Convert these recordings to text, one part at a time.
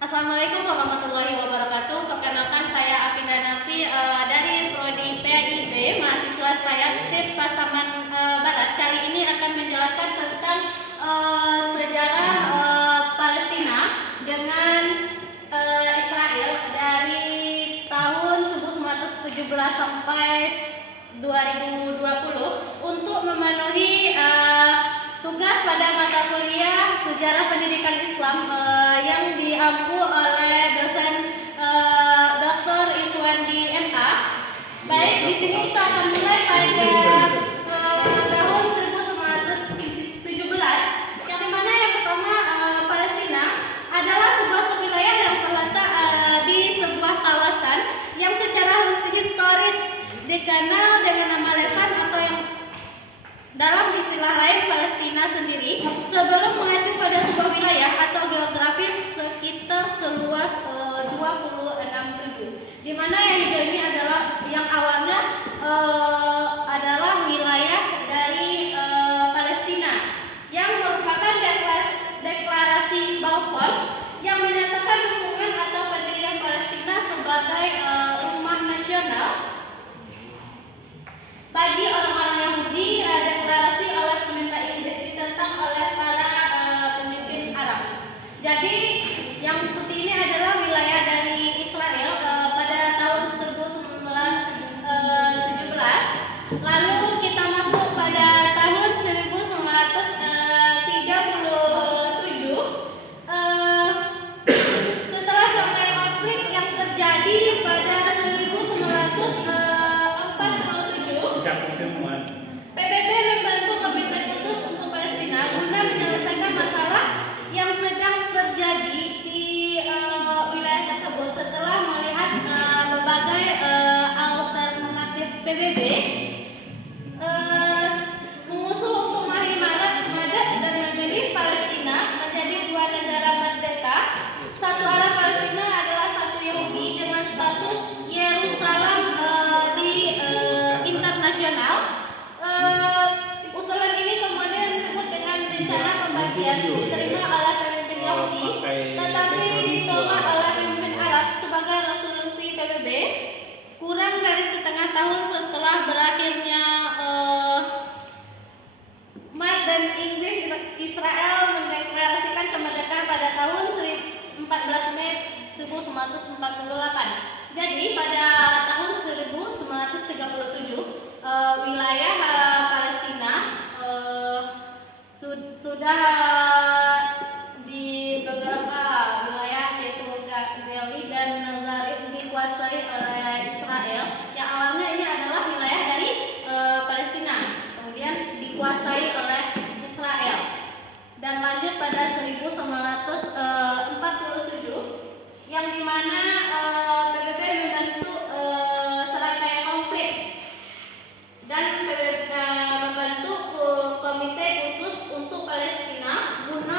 Assalamualaikum warahmatullahi wabarakatuh. Perkenalkan saya Afinda Nafi dari Prodi PIB, mahasiswa saya KIF Pasaman Barat. Kali ini akan menjelaskan tentang sejarah Palestina dengan Israel dari tahun 1917 sampai 2020 untuk memenuhi tugas pada mata kuliah sejarah pendidikan Islam yang diampu oleh dosen Dr. Iswandi MA. Baik, di sini kita akan mulai pada tahun 1917, yang dimana yang pertama Palestina adalah sebuah wilayah yang terletak di sebuah kawasan yang secara historis dikenal dengan nama Levan atau yang dalam istilah lain Palestina sendiri, sebelum mengacu pada sebuah wilayah atau geografis sekitar seluas 26.000, di mana yang hijau ini adalah yang awalnya adalah wilayah dari Palestina yang merupakan deklarasi Balfour yang menyatakan dukungan atau pendirian Palestina sebagai umat nasional bagi orang-orang Yahudi. Deklarasi oleh pemerintah Inggris ditentang oleh para pemimpin Arab. Jadi yang putih ini adalah wilayah dari Israel pada tahun 1917. Lalu kita masuk pada tahun 1937. Setelah selesai konflik yang terjadi pada 1947, PBB membantu Komite Khusus untuk Palestina guna menyelesaikan masalah yang sedang terjadi di wilayah tersebut. Setelah melihat berbagai alternatif, PBB mengusul untuk Madat dan menjadi Palestina menjadi dua negara merdeka. Satu arah Palestina adalah satu Yahudi dengan status Yerusalem di internasional. Usulan ini kemudian disebut dengan rencana pembagian, diterima oleh pemimpin Yahudi tetapi ditolak oleh pemimpin Arab sebagai resolusi PBB kurang dari setengah tahun setelah berakhirnya Madat dan Inggris. Israel mendeklarasikan kemerdekaan pada tahun 14 Mei 1948. Jadi pada tahun 1937 wilayah Palestina sudah di beberapa wilayah yaitu Galilee dan Nazaret dikuasai oleh Israel. Yang awalnya ini adalah wilayah dari Palestina, kemudian dikuasai oleh Israel dan lanjut pada 1947 yang dimana PBB membantu serangkaian konflik dan membantu Komite Khusus untuk Palestina guna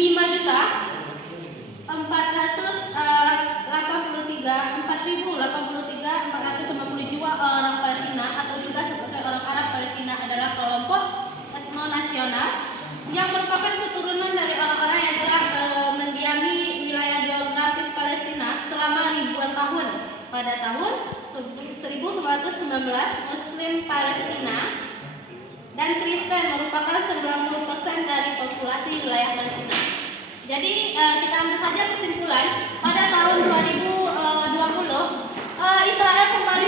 5.483.450 jiwa orang Palestina, atau juga sebagai orang Arab Palestina, adalah kelompok etnonasional yang merupakan keturunan dari orang-orang yang telah mendiami wilayah geografis Palestina selama ribuan tahun. Pada tahun 1919, Muslim Palestina dan Kristen merupakan 90% dari populasi wilayah Palestina. Jadi kita ambil saja kesimpulan pada tahun 2020 Israel kembali